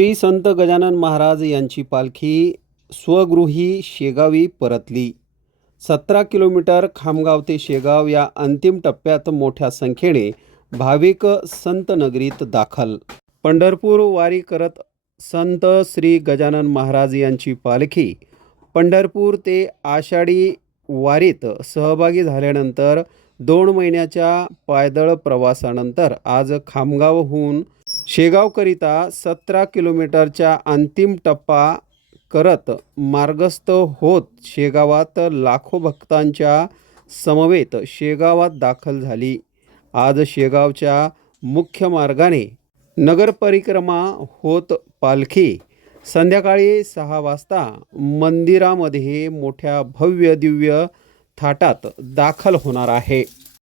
श्री संत गजानन महाराज यांची पालखी स्वगृही शेगावी परतली। 17 किलोमीटर खामगाव ते शेगाव या अंतिम टप्प्यात मोठ्या संख्येने भाविक संत नगरीत दाखल। पंढरपूर वारी करत संत श्री गजानन महाराज यांची पालखी पंढरपूर ते आषाढी वारीत सहभागी झाल्यानंतर 2 महिन्याच्या पायदळ प्रवासानंतर आज खामगावहून शेगावकरिता 17 किलोमीटरचा अंतिम टप्पा करत मार्गस्थ होत शेगावात लाखो भक्तांच्या समवेत शेगावात दाखल झाली। आज शेगावच्या मुख्य मार्गाने नगर परिक्रमा होत पालखी संध्याकाळी 6 वाजता मंदिरामध्ये मोठ्या भव्य दिव्य थाटात दाखल होणार आहे।